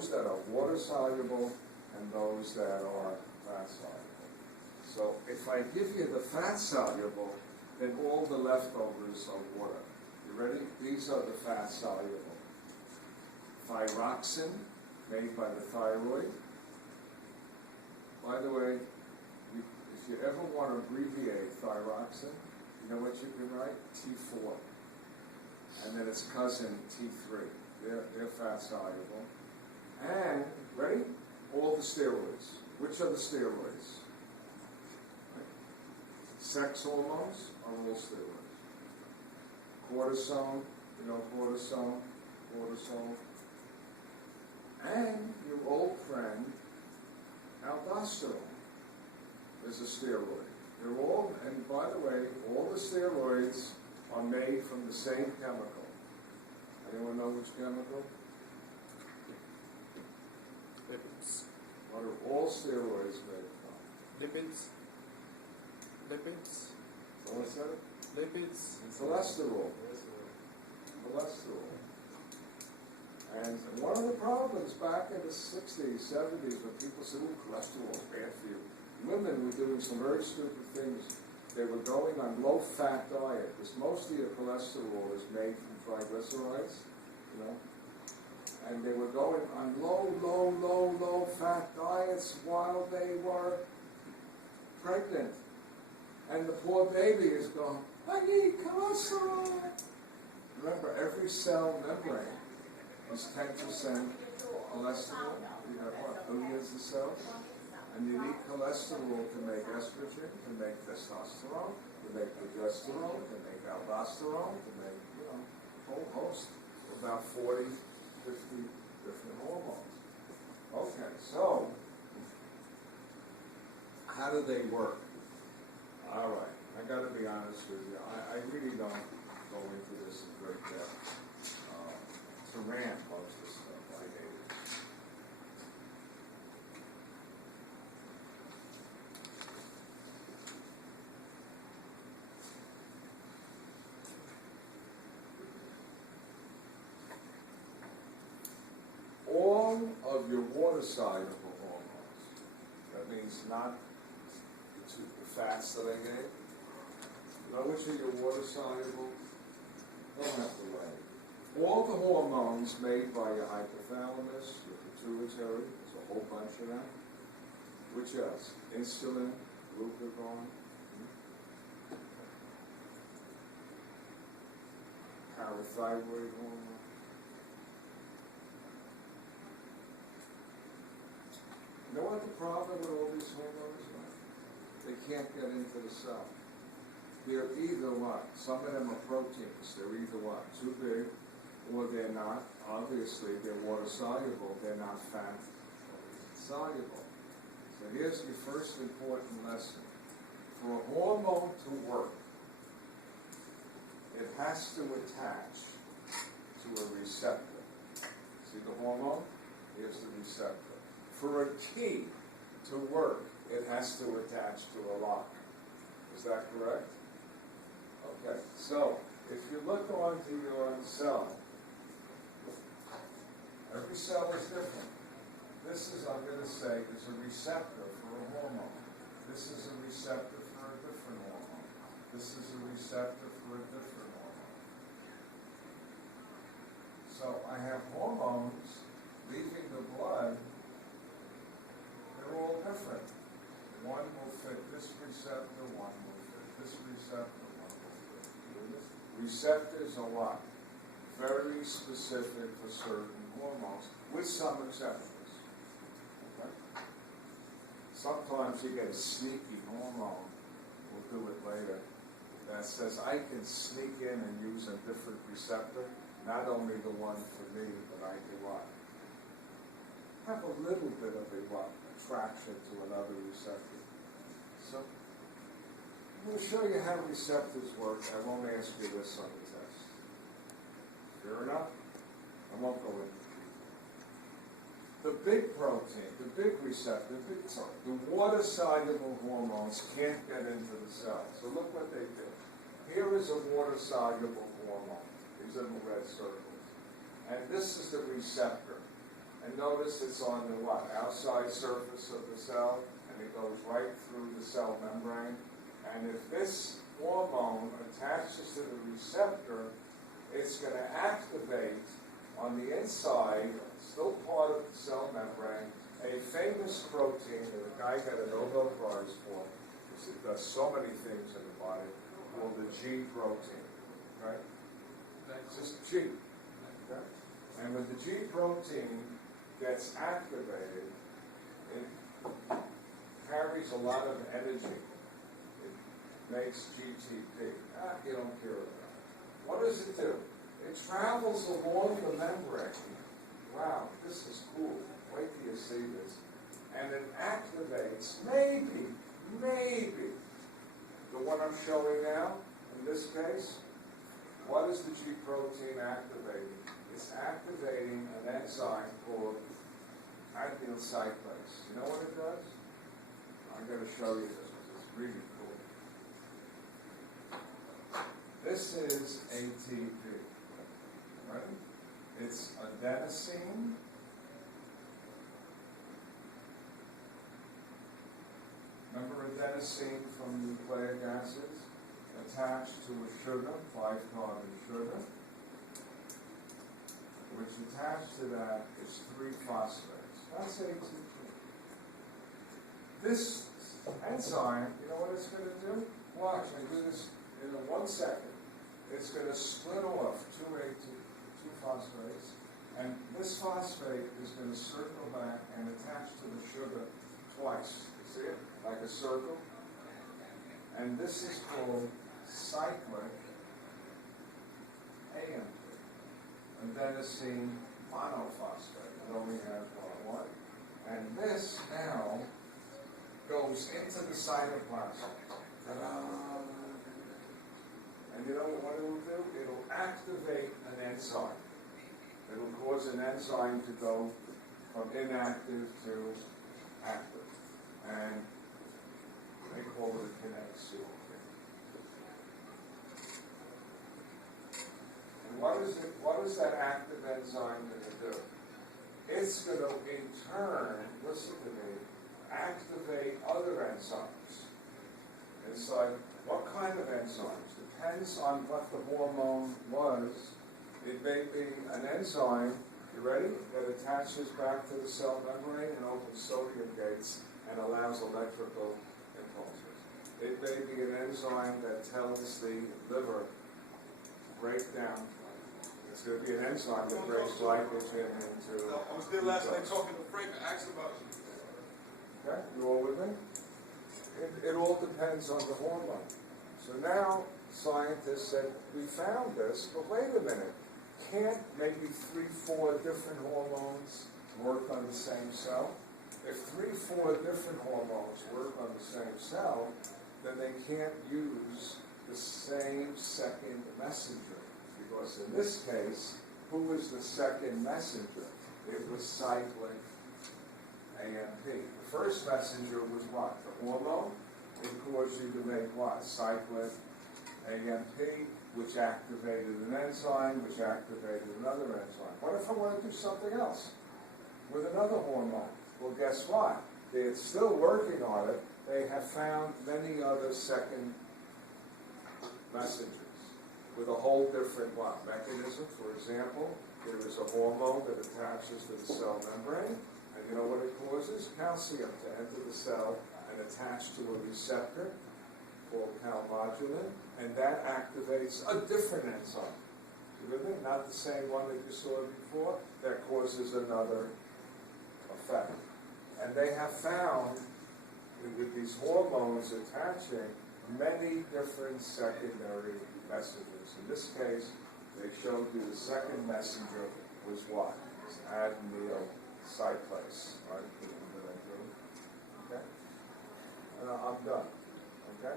those that are water soluble and those that are fat soluble. So if I give you the fat soluble, then all the leftovers are water. You ready? These are the fat soluble. Thyroxine, made by the thyroid. By the way, if you ever want to abbreviate thyroxine, you know what you can write? T4. And then its cousin, T3. They're fat soluble. And, ready? All the steroids. Which are the steroids? Right. Sex hormones are all steroids. Cortisone, you know cortisone. And your old friend, aldosterone, is a steroid. They're all, and by the way, all the steroids are made from the same chemical. Anyone know which chemical? Lipids. What are all steroids made from? Lipids. So what's that? Lipids. Cholesterol. And one of the problems back in the 60s, 70s, when people said, oh, cholesterol is bad for you, women were doing some very stupid things. They were going on low-fat diet, because most of your cholesterol is made from triglycerides, you know. And they were going on low-fat diets while they were pregnant. And the poor baby is going, I need cholesterol. Remember, every cell membrane is 10% cholesterol. You have what, billions of cells? And you need cholesterol to make estrogen, to make testosterone, to make progesterone, to make aldosterone, to make, you know, a whole host, about 40, 50 different hormones. Okay, so, how do they work? All right, I got to be honest with you. I really don't go into this in great depth. It's a rant, most of this stuff. I hate it. All of your water-soluble hormones, that means not the fats that I gave, you know which are your water-soluble? Don't have to wait. All the hormones made by your hypothalamus, your pituitary, there's a whole bunch of them. Which else? Insulin, glucagon, parathyroid hormone. You know what the problem with all these hormones are? They can't get into the cell. They're either what? Some of them are proteins. They're either what? Too big, or they're not. Obviously, they're water soluble. They're not fat soluble. So here's your first important lesson. For a hormone to work, it has to attach to a receptor. See the hormone? Here's the receptor. For a key to work, it has to attach to a lock. Is that correct? Okay, so if you look onto your cell, every cell is different. This is, I'm going to say, is a receptor for a hormone. This is a receptor for a different hormone. This is a receptor for a different hormone. So I have hormones leaving the blood. They're all different. One will fit this receptor, one will fit this receptor, one will fit this. Receptors are what? Very specific for certain hormones, with some exceptions. Okay? Sometimes you get a sneaky hormone, we'll do it later, that says I can sneak in and use a different receptor, not only the one for me, but I can what? Have a little bit of a what? Attraction to another receptor. So, I'm going to show you how receptors work. I won't ask you this on the test. Fair enough? I won't go into detail. The big protein, the big receptor, the water-soluble hormones can't get into the cell. So look what they do. Here is a water-soluble hormone. These are the red circles. And this is the receptor. And And notice it's on the what? Outside surface of the cell, and it goes right through the cell membrane. And if this hormone attaches to the receptor, it's going to activate on the inside, still part of the cell membrane, a famous protein that a guy got a Nobel Prize for, because it does so many things in the body, called the G protein. Right? It's just G. Okay? And when the G protein gets activated, it carries a lot of energy. It makes GTP. You don't care about it. What does it do? It travels along the membrane. Wow, this is cool. Wait till you see this. And it activates, maybe, the one I'm showing now, in this case, what is the G protein activating? It's activating an enzyme called adenyl cyclase. You know what it does? I'm going to show you this because it's really cool. This is ATP, right? It's adenosine. Remember adenosine from nucleic acids attached to a sugar, 5-carbon sugar, which attached to that is 3 phosphates. That's ATP. This enzyme, you know what it's going to do? Watch, I do this in 1 second. It's going to split off 2 phosphates, and this phosphate is going to circle back and attach to the sugar twice. You see it? Like a circle. And this is called cyclic AMP, adenosine monophosphate. It only has one. And this now goes into the cytoplasm. Ta-da! And you know what it will do? It will activate an enzyme. It will cause an enzyme to go from inactive to active. And they call it a kinetic seal. And what is that active enzyme going to do? It's going to, in turn, listen to me, activate other enzymes. It's like, what kind of enzymes? Depends on what the hormone was. It may be an enzyme, you ready, that attaches back to the cell membrane and opens sodium gates and allows electrical impulses. It may be an enzyme that tells the liver to break down. It's going to be an enzyme that breaks glycogen into... I was there last night talking to Frank. I asked about you. Okay, you all with me? It all depends on the hormone. So now scientists said, we found this, but wait a minute. Can't maybe 3, 4 different hormones work on the same cell? If 3, 4 different hormones work on the same cell, then they can't use the same second messenger. Because in this case, who was the second messenger? It was cyclic AMP. The first messenger was what? The hormone. It caused you to make what? Cyclic AMP, which activated an enzyme, which activated another enzyme. What if I want to do something else with another hormone? Well, guess what? They're still working on it. They have found many other second messengers with a whole different what? Mechanism. For example, there is a hormone that attaches to the cell membrane, and you know what it causes? Calcium to enter the cell and attach to a receptor called calmodulin, and that activates a different enzyme. You with me? Not the same one that you saw before. That causes another effect. And they have found with these hormones attaching many different secondary messengers. In this case, they showed you the second messenger was what? It's adenyl cyclase. Right? Okay? I'm done. Okay?